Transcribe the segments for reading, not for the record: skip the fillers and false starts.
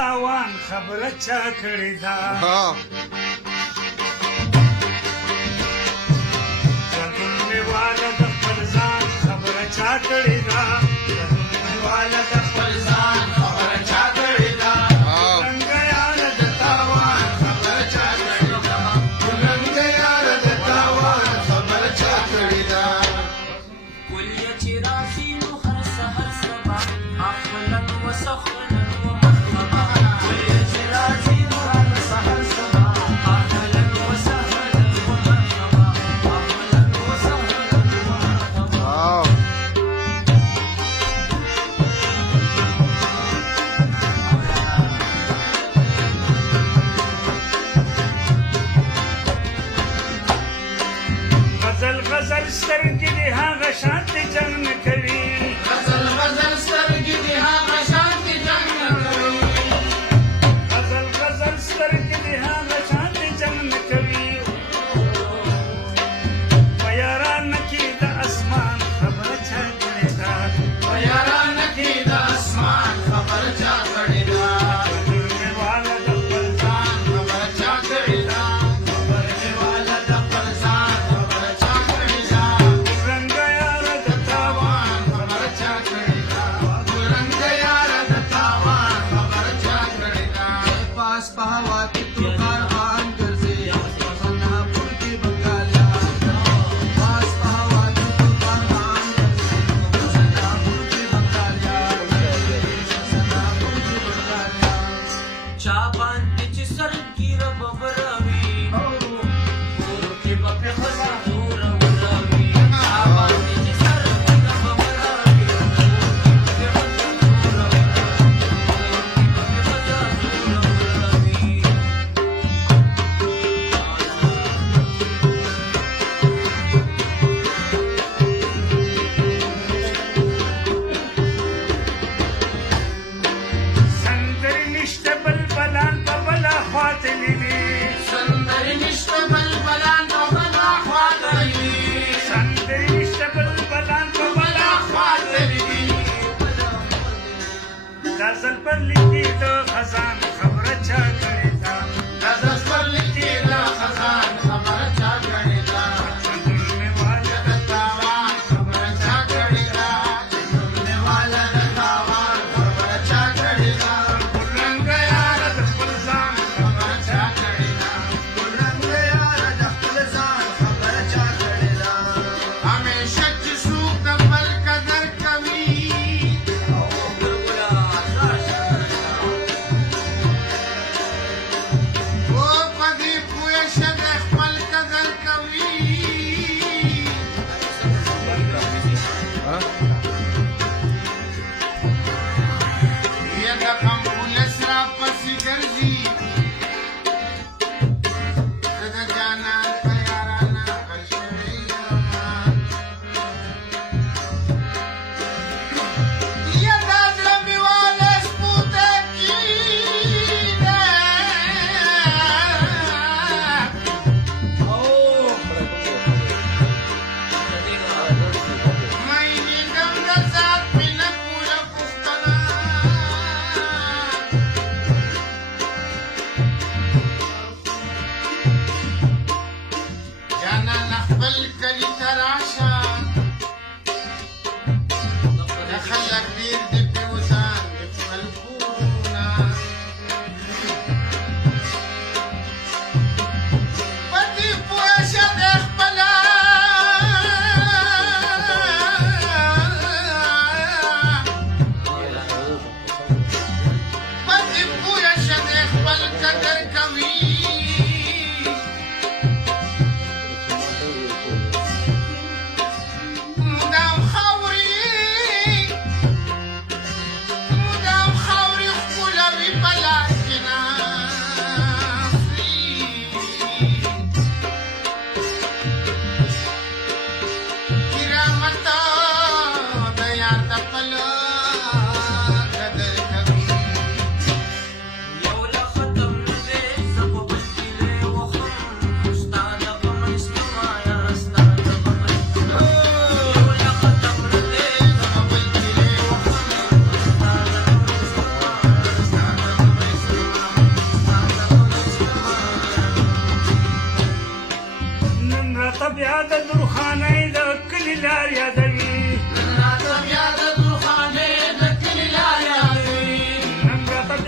आवान खबर चا कड़ी था जगुन वाला द फरजान खबर चा कड़ी था जगुन वाला द फरजान खबर चा कड़ी था रंग यार दतावान खबर चा कड़ी था रंग यार दतावान खबर चा कड़ी था कुल्य चिराफीन हर सहर सबा अखलन व सखलन غزل سترګې دې هغه شانتې جنګ نه کوي غزل سترګې دې هغه شانتې جنګ نه کوي غزل سترګې دې هغه شانتې جنګ نه کوي په یارانه کې د اسمان خبره چا کړې ده په یارانه کې د اسمان خبره چا کړې ده ګلونه والا د خپل ځان خبره چا کړې ده ګلونه والا د خپل ځان خبره چا کړې ده رنګ یار د تاوان خبره چا کړې ده رنګ یار د تاوان خبره چا کړې ده पास पहावा की तू कारवान गर्जे सन्नापुर की बंगालिया पास पहावा की तू कारवान गर्जे सन्नापुर की बंगालिया सन्नापुर की बंगालिया चा बांधीची सरकीर बबरावी की बपे खसा दूर उरावी चा बांधीची सरकीर बबरावी की बपे खसा दूर उरावी سندرې نشته بلبلان په بله خوا تللي سندري نشته بلبلان په بلا خواږي سندرې نشته بلبلان په بله خوا تللي دا ځل پر لیکي د خزان خبره چا کړې ده غزل سترګې د خزان خبره چا کړې ده ګلونه والا د تاوان خبره چا کړې ده ګلونه والا د تاوان خبره چا کړې ده رنګ یار د خپل ځان خبره چا کړې ده रंग यार दखल जान खबर चा करेला همیشه چې څوک خپل قدر کوي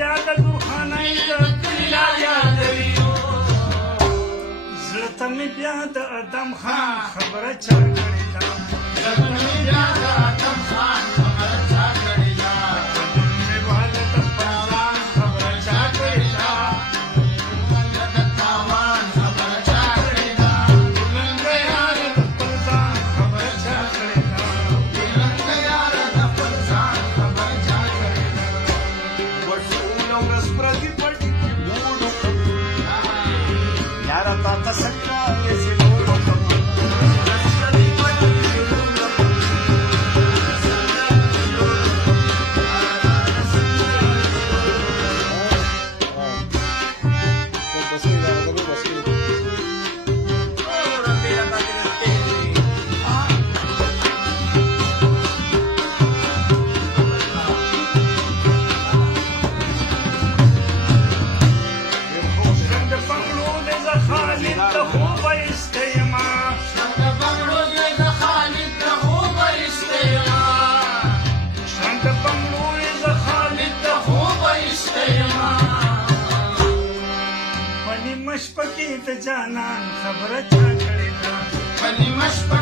بیا د درخانۍ د کلیلا یادوي زړه ته مې بیا د ادم خان خبره چا کړې ده بیا د ادم خان خبره چا کړې ده مې واله د خپل ځان خبره چا کړې ده د تاوان خبره چا کړې ده لنګ یار د خپل ځان خبره چا کړې ده لنګ یار د خپل ځان خبره چا کړې ده وټوله ورځ پردي پټي کې موړو کړم یاره تا ته څنګه یې چې موړو کړم پردي پټي کې موړو کړم د بنګړو دې زه خالد د خوبه ایسته یمه د بنګړو دې د خالد د خوبه ایسته یمه د بنګړو دې زه خالد د خوبه ایسته یمه په نیمه شپه کې د جانان خبره چا کړې ده په نیمه شپه